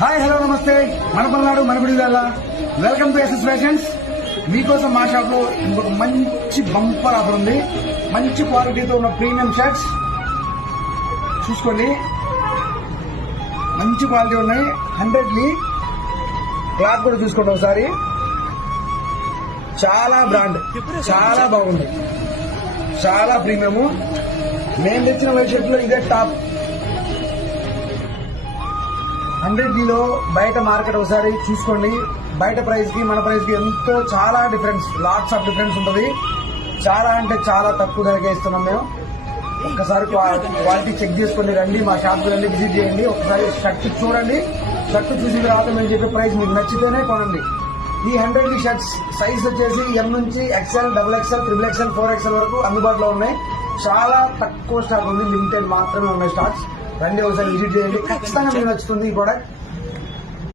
Hi hello నమస్తే మనపల్నాడు మనబడిదాల welcome to SS fashions. మీకోసం మా షాప్ లో ఇంకొక మంచి బంపర్ ఆఫర్ ఉంది. మంచి క్వాలిటీతో ఉన్న ప్రీమియం షర్ట్స్ చూసుకోండి. మంచి క్వాలిటీ ఉన్నాయి. 100ly క్లాత్ కూడా చూసుకోండి ఒకసారి. చాలా బ్రాండ్, చాలా బాగుంది, చాలా ప్రీమియము. మేము తెచ్చిన వైట్ షర్ట్ లో ఇదే టాప్. 100ly బయట మార్కెట్ ఒకసారి చూసుకోండి. బయట ప్రైస్ కి మన ప్రైస్ కి ఎంతో చాలా డిఫరెన్స్, లాట్స్ ఆఫ్ డిఫరెన్స్ ఉంటుంది. చాలా అంటే చాలా తక్కువ ధరకే ఇస్తున్నాం మేము. ఒక్కసారి క్వాలిటీ చెక్ చేసుకొని రండి, మా షాప్ కి రండి, విజిట్ చేయండి. ఒకసారి షర్ట్ చూడండి. షర్ట్ చూసిన తర్వాత మేము చెప్పే ప్రైస్ మీకు నచ్చితేనే కొనండి. ఈ 100ly షర్ట్స్ సైజ్ వచ్చేసి M నుంచి XL, XXL, XXL, 4XL వరకు అందుబాటులో ఉన్నాయి. చాలా తక్కువ స్టాక్ ఉంది, లిమిటెడ్ మాత్రమే ఉన్నాయి స్టాక్స్. రండి ఒకసారి విజిట్ చేయండి, ఖచ్చితంగా మీకు నచ్చుతుంది ఈ ప్రోడక్ట్.